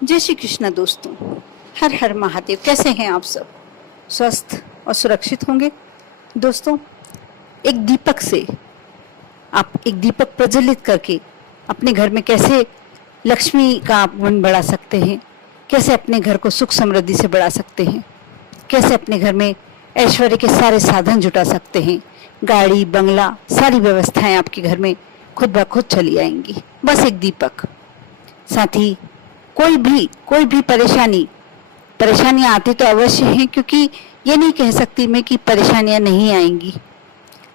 जय श्री कृष्ण दोस्तों। हर हर महादेव। कैसे हैं आप सब? स्वस्थ और सुरक्षित होंगे। दोस्तों, एक दीपक से आप एक दीपक प्रज्वलित करके अपने घर में कैसे लक्ष्मी का आगमन बढ़ा सकते हैं, कैसे अपने घर को सुख समृद्धि से बढ़ा सकते हैं, कैसे अपने घर में ऐश्वर्य के सारे साधन जुटा सकते हैं। गाड़ी बंगला सारी व्यवस्थाएं आपके घर में खुद ब खुद चली आएंगी, बस एक दीपक। साथ ही कोई भी परेशानियां आती तो अवश्य हैं, क्योंकि ये नहीं कह सकती मैं कि परेशानियां नहीं आएंगी,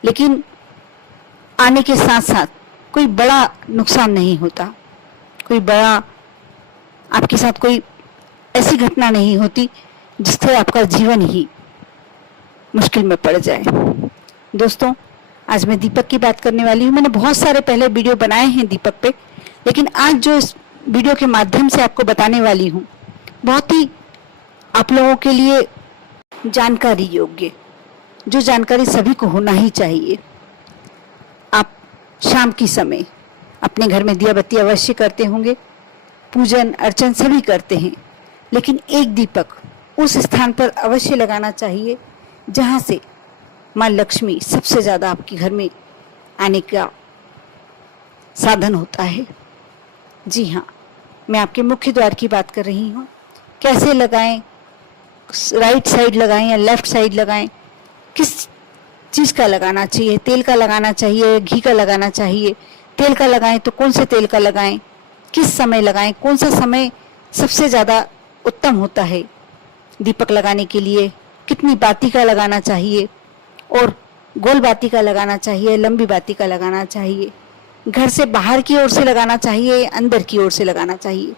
लेकिन आने के साथ साथ कोई बड़ा नुकसान नहीं होता, कोई बड़ा आपके साथ कोई ऐसी घटना नहीं होती जिससे आपका जीवन ही मुश्किल में पड़ जाए। दोस्तों, आज मैं दीपक की बात करने वाली हूँ। मैंने बहुत सारे पहले वीडियो बनाए हैं दीपक पे, लेकिन आज जो इस वीडियो के माध्यम से आपको बताने वाली हूँ बहुत ही आप लोगों के लिए जानकारी योग्य, जो जानकारी सभी को होना ही चाहिए। आप शाम की समय अपने घर में दिया बत्ती अवश्य करते होंगे, पूजन अर्चन सभी करते हैं, लेकिन एक दीपक उस स्थान पर अवश्य लगाना चाहिए जहाँ से माँ लक्ष्मी सबसे ज़्यादा आपके घर में आने का साधन होता है। जी हाँ, मैं आपके मुख्य द्वार की बात कर रही हूँ। कैसे लगाएं, राइट साइड लगाएं या लेफ्ट साइड लगाएं, किस चीज़ का लगाना चाहिए, तेल का लगाना चाहिए, घी का लगाना चाहिए। तेल का लगाएं तो कौन से तेल का लगाएं, किस समय लगाएं, कौन सा समय सबसे ज़्यादा उत्तम होता है दीपक लगाने के लिए, कितनी बाती का लगाना चाहिए और गोल बाती का लगाना चाहिए, लंबी बाती का लगाना चाहिए, घर से बाहर की ओर से लगाना चाहिए, अंदर की ओर से लगाना चाहिए।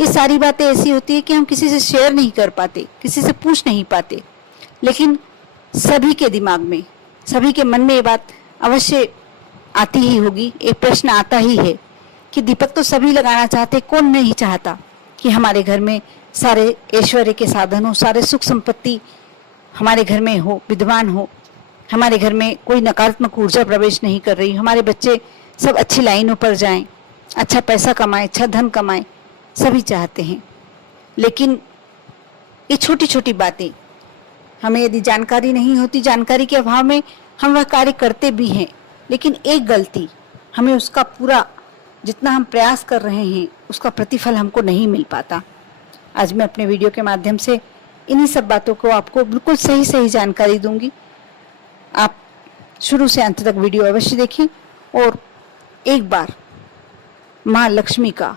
ये सारी बातें ऐसी होती है कि हम किसी से शेयर नहीं कर पाते, किसी से पूछ नहीं पाते, लेकिन सभी के दिमाग में, सभी के मन में ये बात अवश्य आती ही होगी। एक प्रश्न आता ही है कि दीपक तो सभी लगाना चाहते, कौन नहीं चाहता कि हमारे घर में सारे ऐश्वर्य के साधन हो, सारे सुख संपत्ति हमारे घर में हो, विद्यमान हो, हमारे घर में कोई नकारात्मक ऊर्जा प्रवेश नहीं कर रही, हमारे बच्चे सब अच्छी लाइनों पर जाएं, अच्छा पैसा कमाएं, अच्छा धन कमाएं, सभी चाहते हैं। लेकिन ये छोटी छोटी बातें हमें यदि जानकारी नहीं होती, जानकारी के अभाव में हम वह कार्य करते भी हैं, लेकिन एक गलती हमें उसका पूरा जितना हम प्रयास कर रहे हैं उसका प्रतिफल हमको नहीं मिल पाता। आज मैं अपने वीडियो के माध्यम से इन्हीं सब बातों को आपको बिल्कुल सही सही जानकारी दूंगी। आप शुरू से अंत तक वीडियो अवश्य देखें और एक बार माँ लक्ष्मी का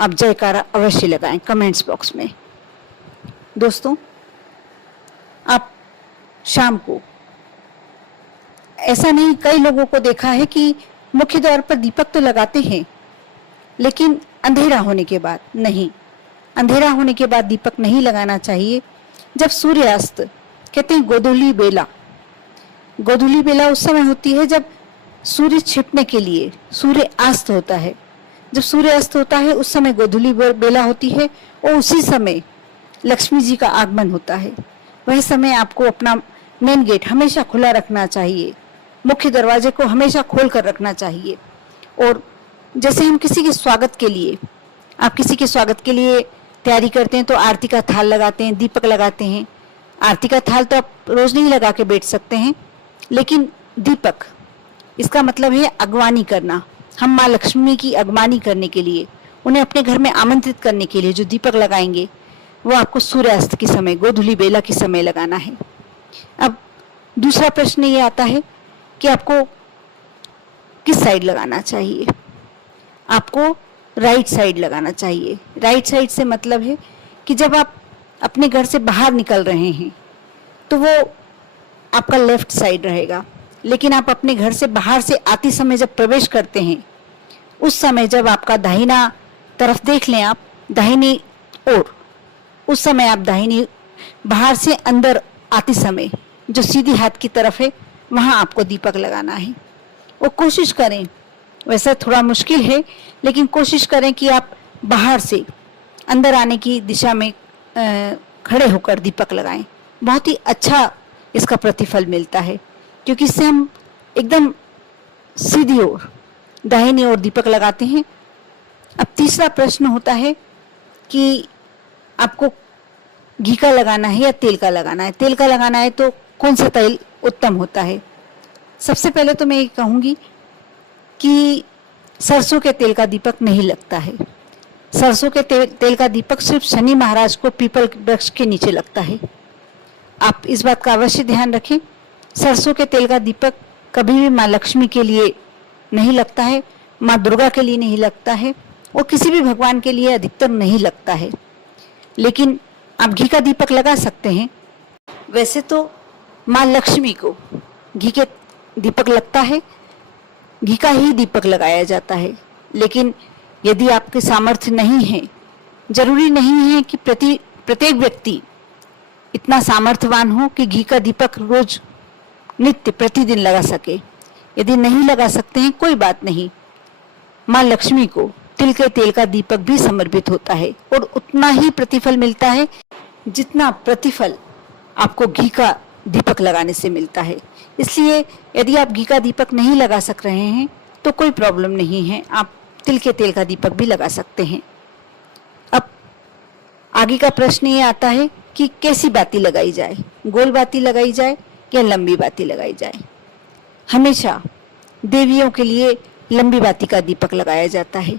आप जयकारा अवश्य लगाएं कमेंट्स बॉक्स में। दोस्तों, आप शाम को, ऐसा नहीं, कई लोगों को देखा है कि मुख्य द्वार पर दीपक तो लगाते हैं, लेकिन अंधेरा होने के बाद नहीं, अंधेरा होने के बाद दीपक नहीं लगाना चाहिए। जब सूर्यास्त, कहते हैं गोधूली बेला, गोधूली बेला उस समय होती है जब सूर्य छिपने के लिए सूर्य अस्त होता है। जब सूर्य अस्त होता है उस समय गोधूली बेला होती है और उसी समय लक्ष्मी जी का आगमन होता है। वह समय आपको अपना मेन गेट हमेशा खुला रखना चाहिए, मुख्य दरवाजे को हमेशा खोल कर रखना चाहिए। और जैसे हम किसी के स्वागत के लिए, आप किसी के स्वागत के लिए तैयारी करते हैं तो आरती का थाल लगाते हैं, दीपक लगाते हैं। आरती का थाल तो आप रोज नहीं लगा के बैठ सकते हैं, लेकिन दीपक, इसका मतलब है अगवानी करना। हम माँ लक्ष्मी की अगवानी करने के लिए, उन्हें अपने घर में आमंत्रित करने के लिए जो दीपक लगाएंगे वो आपको सूर्यास्त के समय, गोधूली बेला के समय लगाना है। अब दूसरा प्रश्न ये आता है कि आपको किस साइड लगाना चाहिए। आपको राइट साइड लगाना चाहिए। राइट साइड से मतलब है कि जब आप अपने घर से बाहर निकल रहे हैं तो वो आपका लेफ्ट साइड रहेगा, लेकिन आप अपने घर से बाहर से आते समय जब प्रवेश करते हैं उस समय जब आपका दाहिना तरफ देख लें, आप दाहिनी ओर, उस समय आप दाहिनी बाहर से अंदर आते समय जो सीधी हाथ की तरफ है वहाँ आपको दीपक लगाना है। और कोशिश करें, वैसा थोड़ा मुश्किल है, लेकिन कोशिश करें कि आप बाहर से अंदर आने की दिशा में खड़े होकर दीपक लगाएं। बहुत ही अच्छा इसका प्रतिफल मिलता है, क्योंकि इससे हम एकदम सीधी ओर, दाहिनी ओर दीपक लगाते हैं। अब तीसरा प्रश्न होता है कि आपको घी का लगाना है या तेल का लगाना है। तेल का लगाना है तो कौन सा तेल उत्तम होता है? सबसे पहले तो मैं ये कहूँगी कि सरसों के तेल का दीपक नहीं लगता है। सरसों के तेल का दीपक सिर्फ शनि महाराज को पीपल वृक्ष के नीचे लगता है। आप इस बात का अवश्य ध्यान रखें। सरसों के तेल का दीपक कभी भी माँ लक्ष्मी के लिए नहीं लगता है, माँ दुर्गा के लिए नहीं लगता है और किसी भी भगवान के लिए अधिकतर नहीं लगता है। लेकिन आप घी का दीपक लगा सकते हैं। वैसे तो माँ लक्ष्मी को घी के दीपक लगता है, घी का ही दीपक लगाया जाता है। लेकिन यदि आपके सामर्थ्य नहीं है, जरूरी नहीं है कि प्रत्येक व्यक्ति इतना सामर्थ्यवान हो कि घी का दीपक रोज नित्य प्रतिदिन लगा सके। यदि नहीं लगा सकते हैं कोई बात नहीं, माँ लक्ष्मी को तिल के तेल का दीपक भी समर्पित होता है और उतना ही प्रतिफल मिलता है जितना प्रतिफल आपको घी का दीपक लगाने से मिलता है। इसलिए यदि आप घी का दीपक नहीं लगा सक रहे हैं तो कोई प्रॉब्लम नहीं है, आप तिल के तेल का दीपक भी लगा सकते हैं। अब आगे का प्रश्न ये आता है कि कैसी बाती लगाई जाए, गोल बाती लगाई जाए या लंबी बाती लगाई जाए। हमेशा देवियों के लिए लंबी बाती का दीपक लगाया जाता है।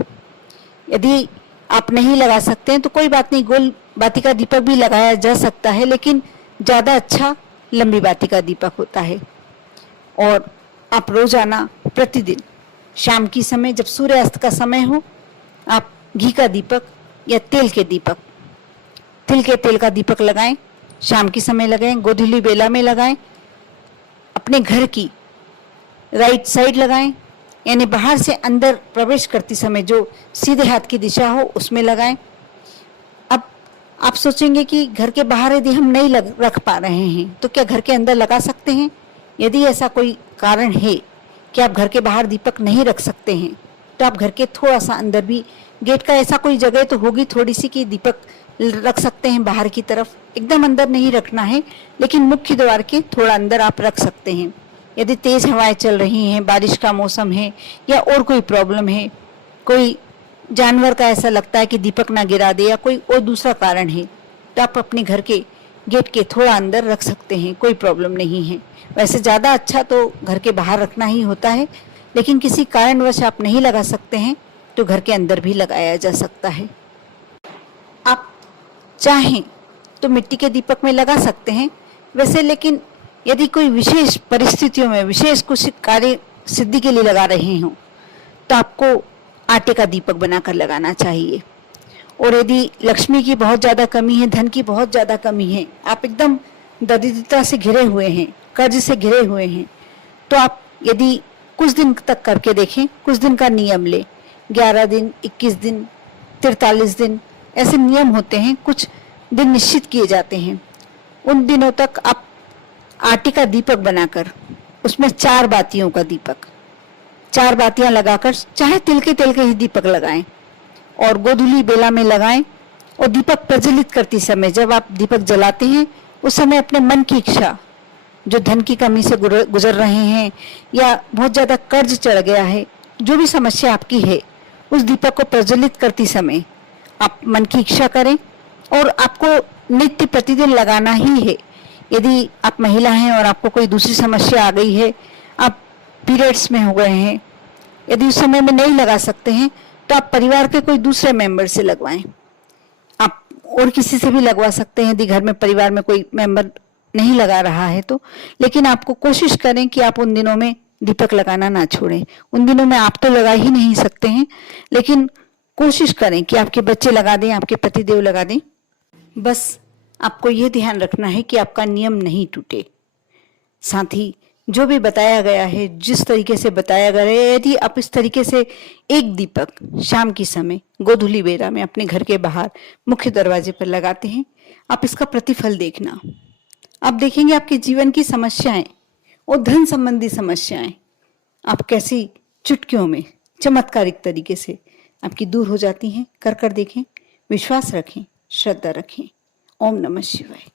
यदि आप नहीं लगा सकते हैं तो कोई बात नहीं, गोल बाती का दीपक भी लगाया जा सकता है, लेकिन ज़्यादा अच्छा लंबी बाती का दीपक होता है। और आप रोजाना प्रतिदिन शाम की समय जब सूर्यास्त का समय हो, आप घी का दीपक या तेल के दीपक, तिल के तेल का दीपक लगाएं। शाम की समय लगाएं, गोधूली बेला में लगाएं, अपने घर की राइट साइड लगाएं, यानी बाहर से अंदर प्रवेश करते समय जो सीधे हाथ की दिशा हो उसमें लगाएं। अब आप सोचेंगे कि घर के बाहर यदि हम नहीं रख पा रहे हैं तो क्या घर के अंदर लगा सकते हैं? यदि ऐसा कोई कारण है कि आप घर के बाहर दीपक नहीं रख सकते हैं तो आप घर के थोड़ा सा अंदर भी, गेट का ऐसा कोई जगह तो होगी थोड़ी सी कि दीपक रख सकते हैं बाहर की तरफ। एकदम अंदर नहीं रखना है, लेकिन मुख्य द्वार के थोड़ा अंदर आप रख सकते हैं। यदि तेज हवाएं चल रही हैं, बारिश का मौसम है या और कोई प्रॉब्लम है, कोई जानवर का ऐसा लगता है कि दीपक ना गिरा दे या कोई और दूसरा कारण है, तो आप अपने घर के गेट के थोड़ा अंदर रख सकते हैं, कोई प्रॉब्लम नहीं है। वैसे ज़्यादा अच्छा तो घर के बाहर रखना ही होता है, लेकिन किसी कारणवश आप नहीं लगा सकते हैं तो घर के अंदर भी लगाया जा सकता है। आप चाहें तो मिट्टी के दीपक में लगा सकते हैं वैसे, लेकिन यदि कोई विशेष परिस्थितियों में विशेष कुछ कार्य सिद्धि के लिए लगा रहे हों तो आपको आटे का दीपक बनाकर लगाना चाहिए। और यदि लक्ष्मी की बहुत ज़्यादा कमी है, धन की बहुत ज़्यादा कमी है, आप एकदम दरिद्रता से घिरे हुए हैं, कर्ज से घिरे हुए हैं, तो आप यदि कुछ दिन तक करके देखें, कुछ दिन का नियम ले, 11 दिन, 21 दिन, 43 दिन, ऐसे नियम होते हैं, कुछ दिन निश्चित किए जाते हैं। उन दिनों तक आप आटे का दीपक बनाकर उसमें 4 बातियों का दीपक, 4 बातियां लगाकर, चाहे तिल के तेल के ही दीपक लगाएं और गोधूली बेला में लगाएं। और दीपक प्रज्वलित करते समय जब आप दीपक जलाते हैं उस समय अपने मन की इच्छा, जो धन की कमी से गुजर रहे हैं या बहुत ज़्यादा कर्ज चढ़ गया है, जो भी समस्या आपकी है, उस दीपक को प्रज्वलित करते समय आप मन की इच्छा करें और आपको नित्य प्रतिदिन लगाना ही है। यदि आप महिला हैं और आपको कोई दूसरी समस्या आ गई है, आप पीरियड्स में हो गए हैं, यदि उस समय में नहीं लगा सकते हैं तो आप परिवार के कोई दूसरे मेंबर से लगवाएं। आप और किसी से भी लगवा सकते हैं यदि घर में परिवार में कोई मेंबर नहीं लगा रहा है तो, लेकिन आपको कोशिश करें कि आप उन दिनों में दीपक लगाना ना छोड़ें। उन दिनों में आप तो लगा ही नहीं सकते हैं, लेकिन कोशिश करें कि आपके बच्चे लगा दें, आपके पतिदेव लगा दें। बस आपको ये ध्यान रखना है कि आपका नियम नहीं टूटे। साथ ही जो भी बताया गया है, जिस तरीके से बताया गया है, यदि आप इस तरीके से एक दीपक शाम की समय गोधूली बेला में अपने घर के बाहर मुख्य दरवाजे पर लगाते हैं, आप इसका प्रतिफल देखना। आप देखेंगे आपके जीवन की समस्याएं और धन संबंधी समस्याएं आप कैसी चुटकियों में चमत्कारिक तरीके से आपकी दूर हो जाती हैं। कर देखें, विश्वास रखें, श्रद्धा रखें। ओम नमः शिवाय।